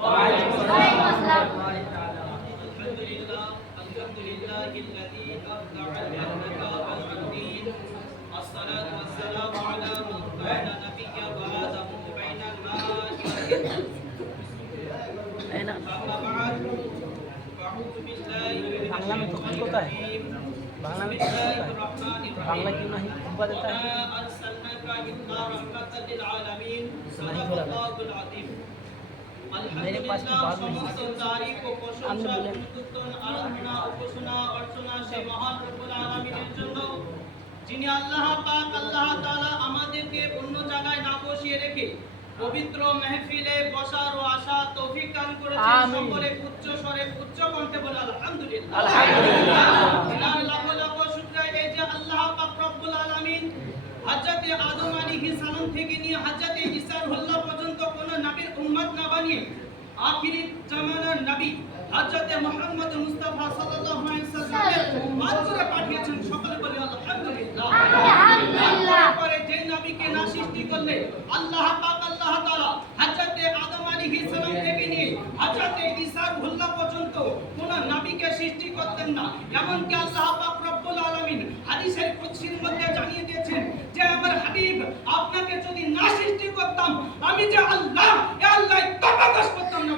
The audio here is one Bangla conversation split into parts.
ওয়ালাইকুম আসসালাম। الصلاة والسلام على من كان نبيا وآدم بين الماء والطين أما بعد فأعوذ بالله من الشيطان الرجيم بسم الله الرحمن الرحيم وما أرسلناك إلا رحمة للعالمين صدق الله العظيم আলহামদুলিল্লাহ সমস্ত তারিফ ও প্রশংসা কীর্তন আরাধনা উপাসনা অর্চনা সেই মহান রব্বুল আলামিনের জন্য যিনি আল্লাহ পাক আল্লাহ তাআলা আমাদেরকে অন্য জায়গায় না বসিয়ে রেখে পবিত্র মাহফিলে বসার ও আসা তৌফিক দান করেছেন। সকলে উচ্চ স্বরে উচ্চ কণ্ঠে বলে আলহামদুলিল্লাহ। আলহামদুলিল্লাহ। লাখ লাখ শুকরিয়া এই যে আল্লাহ পাক রব্বুল আলামিন হযরত আদম আলাইহিস সালাম থেকে নিয়ে হযরত ঈসা রুহুল্লাহ পর্যন্ত কোন নবীর উম্মত না বানিয়ে আখিরি জামানার নবী হযরত মুহাম্মদ মুস্তাফা সাল্লাল্লাহু আলাইহি ওয়াসাল্লামের উম্মত করে পাঠিয়েছেন। সকলে বলে আলহামদুলিল্লাহ। আলহামদুলিল্লাহ। পরে যে নবীকে না সৃষ্টি করলে আল্লাহ পাক আল্লাহ তাআলা হযরত আদম আলাইহিস সালাম থেকে নিয়ে হযরত ঈসা রুহুল্লাহ পর্যন্ত কোন নবীকে সৃষ্টি করতেন না। এমনকি আল্লাহ পাক রব্বুল আলামিন হাদিসের কুদসির মধ্যে জানিয়ে দিয়েছেন যে আমার হাবিব আপনাকে যদি না সৃষ্টি করতাম আমি যে আল্লাহ এ আল্লাহ তবাকাশ করতাম না।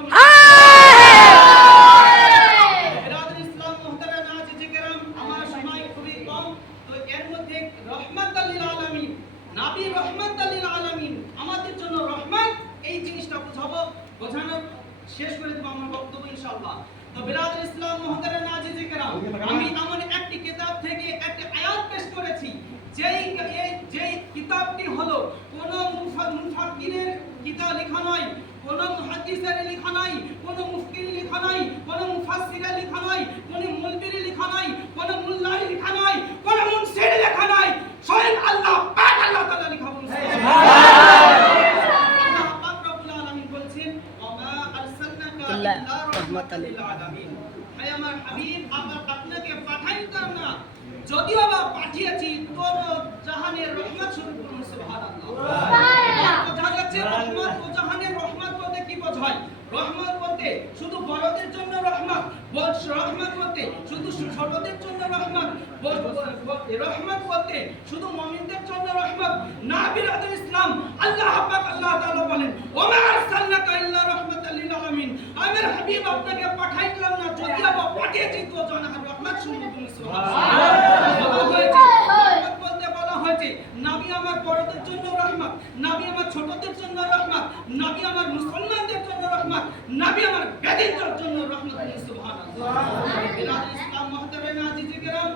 বিরাদর ইসলাম মুহতারাম আজিজ کرام আমার সময় খুবই কম, তো এর মধ্যে রহমাতাল লিল আলামিন নবী রহমাতাল লিল আলামিন আমাদের জন্য রহমত এই জিনিসটা বোঝানো শেষ করে দেব আমার বক্তব্য ইনশাআল্লাহ। তো বিরাদর ইসলাম মুহতারাম আজিজ کرام আমি এমন একটি কিতাব থেকে একটি আয়াত পেশ করেছি যেই কিতাবটি হলো কোন মুফাক্কিরের কিতাব লেখা নয়, কোন মুহাদ্দিসের লেখা নয়, কোন মুফতির লেখা নয়, কোন মুফাসসিরের লেখা নয়, কোন মুলবির লেখা নয়, কোন মুল্লার লেখা নয়, কোন মুনসির লেখা নয়, স্বয়ং আল্লাহ পাক আল্লাহ তাআলা লেখা বলছেন। আল্লাহ পাক রব্বুল আলামিন বলছেন ওমা আরসালনাকা ইল্লা রাহমাতাল লিল আলামিন। হে আমার হাবিব আপনাকে পাঠাইতাম না, যদিও বা পাঠিয়েছি তোর জাহানের রহমত স্বরূপ করুন। সুবহানাল্লাহ। সুবহানাল্লাহ। বোঝা যাচ্ছে রহমত ও জাহানের রহমত বলতে কি বোঝায়? রহমত বলতে শুধু বড়দের জন্য রহমত, রহমত বলতে শুধু ছোটদের জন্য রহমত, রহমত বলতে শুধু মুমিনদের জন্য রহমত না। বিরাদর ইসলাম আল্লাহ পাক আল্লাহ তাআলা বলেন ওমা আরসালনাকা ইল্লা রাহমাতাল লিল আলামিন। আমার হাবিব আপনাকে পাঠাইলাম না, যদিও বা পাঠিয়েছি তো জাহানের রহমত স্বরূপ করুন। সুবহানাল্লাহ। বলা হয়েছে নবী আমার বড়দের জন্য রহমত, নবী আমার ছোটদের জন্য রহমত, নবী আমার মুসলমানদের জন্য রহমত, নবী আমার বেদিনদের জন্য রহমত। সুবহানাল্লাহ। বিরাদর ইসলাম মুহতারাম আজিজ کرام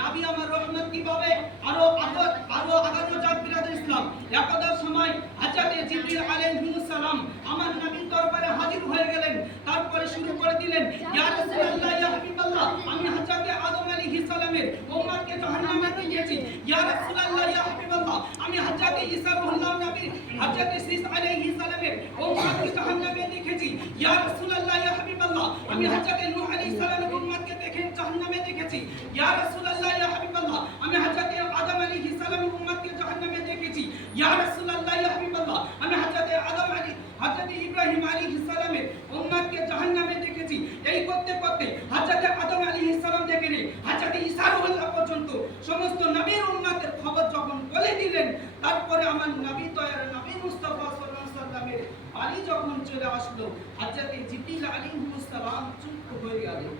নবী আমার রহমত কিভাবে আরো আগানো যাক। বিরাদর ইসলাম একদা সময় হযরত জিবরিল আলাইহিস সালাম আমার নবীর দরবারে হাজির হয়ে গেলেন। তারপরে শুরু করে দিলেন ইয়া রাসূলুল্লাহ ইয়া হাবিবাল্লাহ আমি হযরত আদম আলাইহিস সালামের উম্মতকে জাহান্নামে দিয়েছি। ইয়া রাসূলুল্লাহ ইয়া হাবিবাল্লাহ আমি হযরত ঈসা রুহুল্লাহ নবী হযরত ঈসা আলাইহিস সালামের উম্মতকে জাহান্নামে দেখেছি। ইয়া রাসূলুল্লাহ ইয়া হাবিবাল্লাহ আমি হযরত নূহ আলাইহিস সালামের উম্মতকে জাহান্নামে দেখেছি। ইয়া রাসূলুল্লাহ ইয়া হাবিবাল্লাহ আমি হযরত আদম আলাইহিস সালামের উম্মতকে জাহান্নামে দেখেছি। ইয়া রাসূলুল্লাহ ইয়া হাবিবাল্লাহ আমি হযরত ইব্রাহিম আলাইহিস সালামের উম্মতকে জাহান্নামে দেখেছি। এই করতে করতে হযরত আদম আলাইহিস সালাম থেকে নিয়ে হযরত ঈসা রুহুল্লাহ পর্যন্ত সমস্ত নবীর উম্মতের খবর যখন বলে দিলেন, তারপরে আমার নবী দয়ার নবী মুস্তাফা সাল্লাল্লাহু আলাইহি ওয়াসাল্লামের বাড়ি যখন চলে আসলো হযরত জিবরিল আলাইহিস সালাম চুপ হয়ে গেলেন।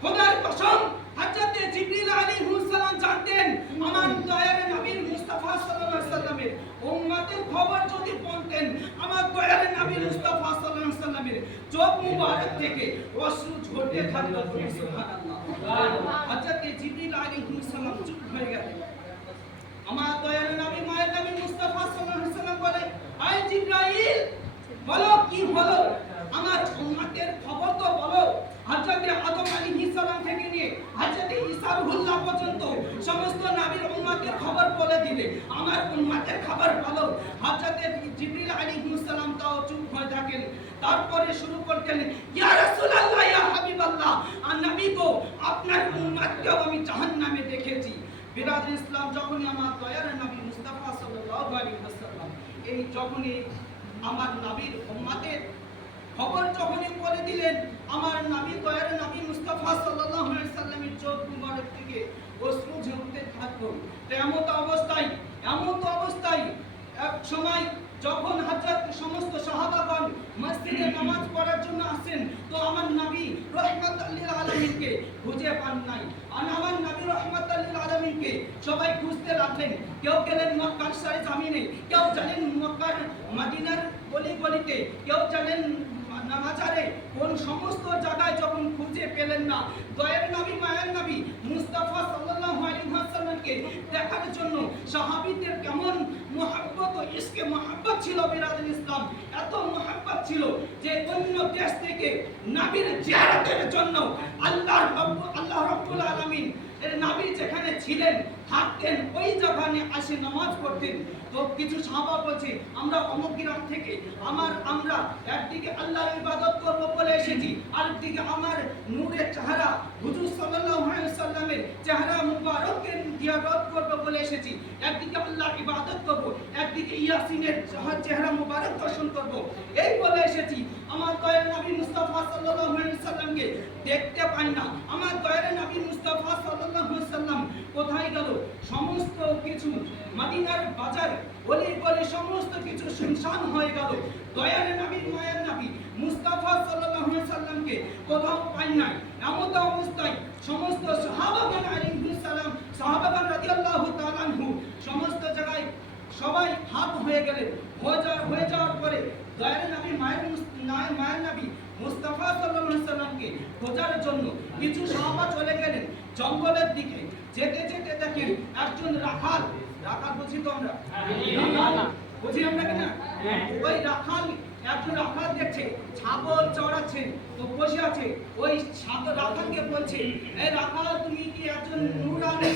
খোদার কসম হযরত জিবরিল আলাইহিস সালাম জানতেন আমার দয়ার নবী মুস্তাফা সাল্লাল্লাহু আলাইহি ওয়াসাল্লামের উম্মতের খবর যদি বলতেন আমার দয়ার নবী মুস্তাফা সাল্লাল্লাহু আলাইহি ওয়াসাল্লামের চোখ মুবারক থেকে অশ্রু ঝরতে থাকতো। সুবহানাল্লাহ। হযরত জিবরিল আলাইহিস সালাম চুপ হয়ে গেলেন। আমার দয়ার নবী মায়ের নবী মুস্তাফা সাল্লাল্লাহু আলাইহি ওয়াসাল্লাম বলে আয় জিবরাইল বলো কি হলো, আমার উম্মতের খবর তো বলো। হযরত আদম আলাইহিস সালাম থেকে নিয়ে হযরত ঈসা রুহুল্লাহ পর্যন্ত সমস্ত নবীর উম্মতের খবর বলে দিলে আমার উম্মতের খবর বলো। হযরত জিবরিল আলাইহিস সালাম তাও চুপ হয়ে থাকেন। তারপরে শুরু করতেন ইয়া রাসূলুল্লাহ ইয়া হাবিবাল্লাহ নবী গো আপনার উম্মতকে আমি জাহান্নামে দেখেছি। বিরাদর ইসলাম যখনই আমার দয়ার নবী মুস্তাফা সাল্লাল্লাহু আলাইহি ওয়াসাল্লাম এই যখনই আমার নবীর উম্মতের খবর যখনই বলে দিলেন, আমার নবী দয়ার নবী মুস্তাফা সাল্লাল্লাহু আলাইহি সাল্লামের চোখ মুবারক থেকে অশ্রু ঝরতে থাকলো। এমত অবস্থায় এক সময় যখন হযরত সমস্ত সাহাবাগণ মসজিদে নামাজ পড়ার জন্য আসেন, তো আমার নবী রাহমাতুল লিল আলামিনকে খুঁজে পান নাই। আর আমার নবী রাহমাতুল লিল আলামিনকে সবাই খুঁজতে লাগলেন। কেউ গেলেন মক্কার সারি জামিনে, কেউ গেলেন মক্কার মদিনার গলিতে, কেউ গেলেন নামাজারে। কোন সমস্ত জায়গায় যখন খুঁজে পেলেন না, দয়ার নবী মায়ার নবী মুস্তাফা সাল্লাল্লাহু আলাইহি ওয়াসাল্লামকে দেখার জন্য সাহাবীদের কেমন মুহাব্বত ও ইশকে মুহাব্বত ছিল বিরাদুল ইসলাম। এত মুহাব্বত ছিল যে অন্য দেশ থেকে নবীর জিয়ারতের জন্য আল্লাহ রাব্বুল আলামিন এর নবী যেখানে ছিলেন থাকতেন, ওই জায়গায় এসে নামাজ পড়তেন। তো কিছু সাহাবা বলছে, আমরা অমুক গ্রাম থেকে আমরা একদিকে আল্লাহর ইবাদত করব বলে এসেছি, আরেকদিকে আমার নূরের চেহারা হুজুর সাল্লাল্লাহু আলাইহি ওয়াসাল্লামের চেহারা মুবারকের জিয়ারত করব বলে এসেছি। একদিকে আল্লাহর ইবাদত করব, একদিকে ইয়াসিনের চেহারা মুবারক দর্শন করব, এই বলে এসেছি। আমার দয়ার নবী মুস্তাফা সাল্লাল্লাহু আলাইহি ওয়াসাল্লামকে দেখতে পাই না। আমার দয়ার নবী মুস্তাফা সাল্লাল্লাহু আলাইহি ওয়াসাল্লাম কোথায় গেল? সমস্ত কিছু মদিনার বাজার গলি সমস্ত কিছু শুনশান হয়ে গেল। দয়ার নবী মায়ার নবী মুস্তাফা সাল্লাল্লাহু আলাইহি ওয়াসাল্লামকে কোথাও পাই নাই। এমন অবস্থায় সমস্ত সাহাবাগণ আলাইহিস সালাম, সাহাবাগণ রাদিয়াল্লাহু তাআলা আনহু সমস্ত জায়গায় সবাই হাত হয়ে গেলেন। হয়ে যাওয়ার পরে দয়ার নবী মায়ের নবী মুস্তাফা সাল্লাল্লাহু আলাইহি ওয়াসাল্লামকে খোঁজার জন্য কিছু সাহাবা চলে গেলেন জঙ্গলের দিকে। যেতে যেতে দেখেন একজন রাখাল বুঝি তো আমরা, বুঝি আমরা কিনা, ওই একজন রাখাল দেখছে ছাগল চড়াচ্ছে, তো বসে আছে। ওই রাখালকে বলছে, এই রাখাল, তুমি কি একজন নূরানি